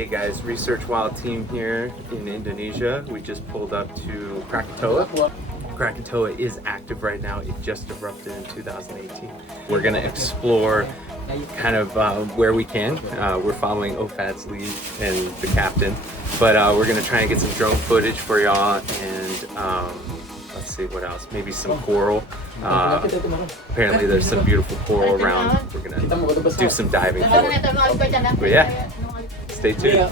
Hey guys, ResearchWild team here in Indonesia. We just pulled up to Krakatoa. Krakatoa is active right now. It just erupted in 2018. We're gonna explore kind of where we can. We're following OFAD's lead and the captain, but we're gonna try and get some drone footage for y'all and let's see what else. Maybe some coral. Apparently there's some beautiful coral around. We're gonna do some diving for it. But yeah, stay tuned.